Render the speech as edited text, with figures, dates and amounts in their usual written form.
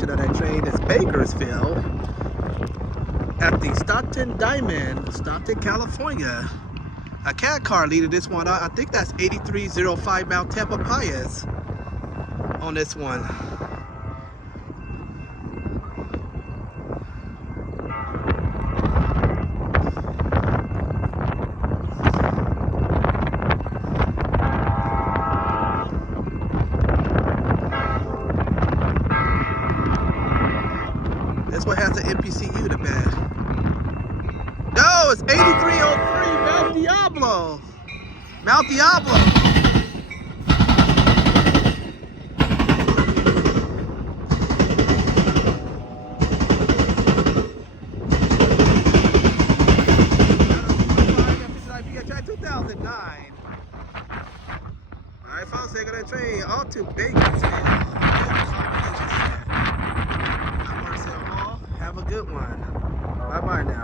location of that train is Bakersfield at the Stockton Diamond, Stockton, California. A cat car leading this one. I think that's 8305 Mount Tamalpais on this one. This one has an NPCU to bed. No, it's 8303 Mount Diablo. Mount Diablo. Track 2009. Alright, folks, they're gonna train all to Bakersfield. Have a good one. Bye-bye now.